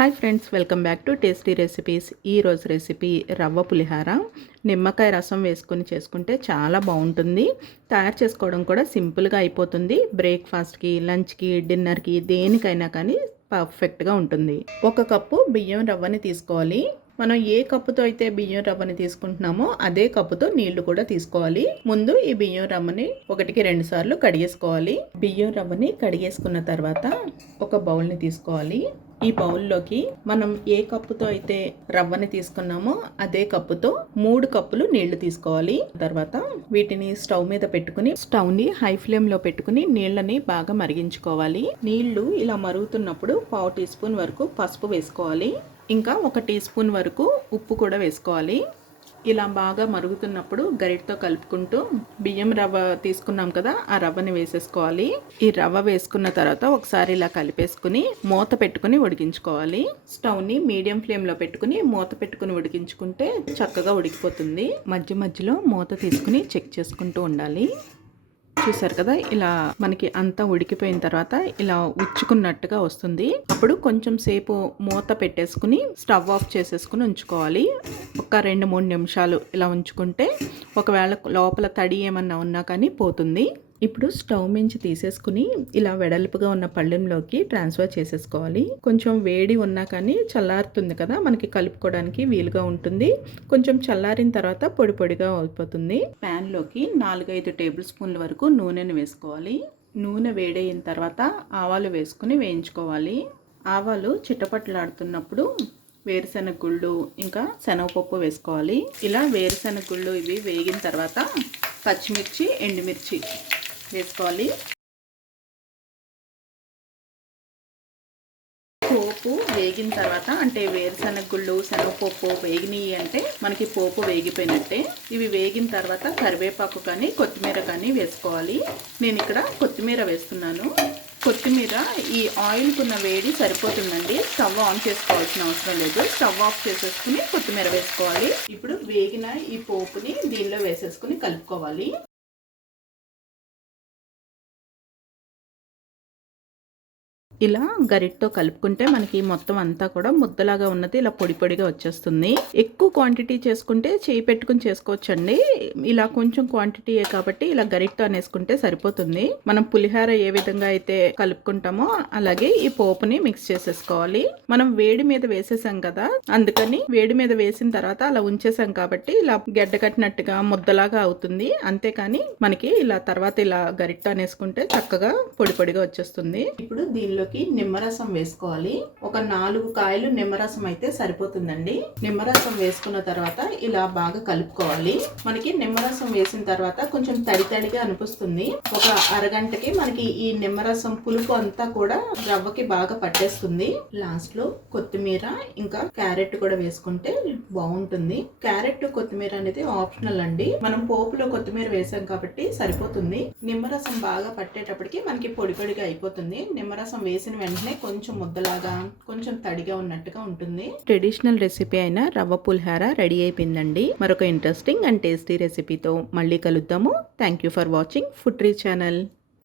Hi friends, welcome back to tasty recipes. ఈరోజు recipe రవ్వ పులిహార. నిమ్మకాయ రసం వేసుకొని చేసుకుంటే చాలా బాగుంటుంది. తయారు చేసుకోవడం కూడా సింపుల్గా అయిపోతుంది. బ్రేక్ఫాస్ట్కి, లంచ్కి, డిన్నర్కి దేనికైనా కానీ పర్ఫెక్ట్గా ఉంటుంది. 1 కప్పు బియ్యం రవ్వని తీసుకోవాలి. మనం ఏ కప్పుతో అయితే బియ్యం రవ్వని తీసుకుంటున్నామో అదే కప్పుతో నీళ్లు కూడా తీసుకోవాలి. ముందు ఈ బియ్యం రవ్వని 1-2 సార్లు కడిగేసుకోవాలి. బియ్యం రవ్వని కడిగేసుకున్న తర్వాత ఒక బౌల్ని తీసుకోవాలి. ఈ బౌల్లోకి మనం ఏ కప్పుతో అయితే రవ్వని తీసుకున్నామో అదే కప్పుతో 3 కప్పులు నీళ్లు తీసుకోవాలి. తర్వాత వీటిని స్టవ్ మీద పెట్టుకుని స్టవ్ని హై ఫ్లేమ్లో పెట్టుకుని నీళ్ళని బాగా మరిగించుకోవాలి. నీళ్లు ఇలా మరుగుతున్నప్పుడు 1/2 టీ స్పూన్ వరకు పసుపు వేసుకోవాలి. ఇంకా 1 టీ స్పూన్ వరకు ఉప్పు కూడా వేసుకోవాలి. ఇలా బాగా మరుగుతున్నప్పుడు గరిటతో కలుపుకుంటూ బియ్యం రవ్వ తీసుకున్నాం కదా, ఆ రవ్వని వేసేసుకోవాలి. ఈ రవ్వ వేసుకున్న తర్వాత ఒకసారి ఇలా కలిపేసుకుని మూత పెట్టుకుని ఉడికించుకోవాలి. స్టవ్ని మీడియం ఫ్లేమ్లో పెట్టుకుని మూత పెట్టుకుని ఉడికించుకుంటే చక్కగా ఉడికిపోతుంది. మధ్య మధ్యలో మూత తీసుకుని చెక్ చేసుకుంటూ ఉండాలి. చూసారు కదా, ఇలా మనకి అంతా ఉడికిపోయిన తర్వాత ఇలా ఉచ్చుకున్నట్టుగా వస్తుంది. అప్పుడు కొంచెం సేపు మూత పెట్టేసుకుని స్టవ్ ఆఫ్ చేసేసుకుని ఉంచుకోవాలి. ఒక 2-3 నిమిషాలు ఇలా ఉంచుకుంటే ఒకవేళ లోపల తడి ఏమన్నా ఉన్నా కానీ పోతుంది. ఇప్పుడు స్టవ్ మించి తీసేసుకుని ఇలా వెడల్పుగా ఉన్న పళ్ళెంలోకి ట్రాన్స్ఫర్ చేసేసుకోవాలి. కొంచెం వేడి ఉన్నా కానీ చల్లారుతుంది కదా, మనకి కలుపుకోవడానికి వీలుగా ఉంటుంది. కొంచెం చల్లారిన తర్వాత పొడి పొడిగా అయిపోతుంది. ప్యాన్లోకి 4-5 టేబుల్ స్పూన్ల వరకు నూనెను వేసుకోవాలి. నూనె వేడైన తర్వాత ఆవాలు వేసుకుని వేయించుకోవాలి. ఆవాలు చిటపట్లాడుతున్నప్పుడు వేరుశెనగ గుళ్ళు ఇంకా శనగపప్పు వేసుకోవాలి. ఇలా వేరుశెనగ గుళ్ళు ఇవి వేగిన తర్వాత పచ్చిమిర్చి, ఎండుమిర్చి వేసుకోవాలి. పోపు వేగిన తర్వాత, అంటే వేరుశెనగ గుళ్ళు, శనగపప్పు వేగినాయి అంటే మనకి పోపు వేగిపోయినట్టే. ఇవి వేగిన తర్వాత కరివేపాకు కానీ కొత్తిమీర కానీ వేసుకోవాలి. నేను ఇక్కడ కొత్తిమీర వేస్తున్నాను. కొత్తిమీర ఈ ఆయిల్కున్న వేడి సరిపోతుందండి. స్టవ్ ఆన్ చేసుకోవాల్సిన అవసరం లేదు. స్టవ్ ఆఫ్ చేసేసుకుని కొత్తిమీర వేసుకోవాలి. ఇప్పుడు వేగిన ఈ పోపుని దీనిలో వేసేసుకుని కలుపుకోవాలి. ఇలా గరిటతో కలుపుకుంటే మనకి మొత్తం అంతా కూడా ముద్దలాగా ఉన్నది ఇలా పొడి పొడిగా వచ్చేస్తుంది. ఎక్కువ క్వాంటిటీ చేసుకుంటే చేయి పెట్టుకుని చేసుకోవచ్చండి. ఇలా కొంచెం క్వాంటిటీయే కాబట్టి ఇలా గరిటతో అనేసుకుంటే సరిపోతుంది. మనం పులిహార ఏ విధంగా అయితే కలుపుకుంటామో అలాగే ఈ పోపుని మిక్స్ చేసేసుకోవాలి. మనం వేడి మీద వేసేసాం కదా, అందుకని వేడి మీద వేసిన తర్వాత అలా ఉంచేసాం కాబట్టి ఇలా గడ్డ కట్టినట్టుగా ముద్దలాగా అవుతుంది. అంతేకాని మనకి ఇలా తర్వాత ఇలా గరిటతో అనేసుకుంటే చక్కగా పొడి పొడిగా వచ్చేస్తుంది. ఇప్పుడు దీనిలో నిమ్మరసం వేసుకోవాలి. ఒక 4 కాయలు నిమ్మరసం అయితే సరిపోతుందండి. నిమ్మరసం వేసుకున్న తర్వాత ఇలా బాగా కలుపుకోవాలి. మనకి నిమ్మరసం వేసిన తర్వాత కొంచెం తడి తడిగా అనిపిస్తుంది. ఒక అరగంటకి మనకి ఈ నిమ్మరసం పులుపు అంతా కూడా రవ్వకి బాగా పట్టేస్తుంది. లాస్ట్ లో కొత్తిమీర ఇంకా క్యారెట్ కూడా వేసుకుంటే బాగుంటుంది. క్యారెట్, కొత్తిమీర అనేది ఆప్షనల్ అండి. మనం పోపులో కొత్తిమీర వేసాం కాబట్టి సరిపోతుంది. నిమ్మరసం బాగా పట్టేటప్పటికి మనకి పొడి పొడిగా అయిపోతుంది. నిమ్మరసం వేసిన వెంటనే కొంచెం ముద్దలాగా, కొంచెం తడిగా ఉన్నట్టుగా ఉంటుంది. ట్రెడిషనల్ రెసిపీ అయిన రవ్వ పులిహార రెడీ అయిపోయిందండి. మరొక ఇంట్రెస్టింగ్ అండ్ టేస్టీ రెసిపీతో మళ్ళీ కలుద్దాము. Thank you for watching food tree channel.